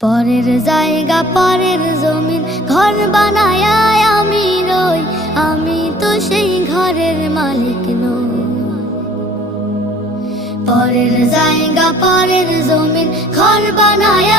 পরের জায়গা পরের জমিন ঘর বানায় আমি রই, আমি তো সেই ঘরের মালিক নই। পরের জায়গা পরের জমিন ঘর বানায়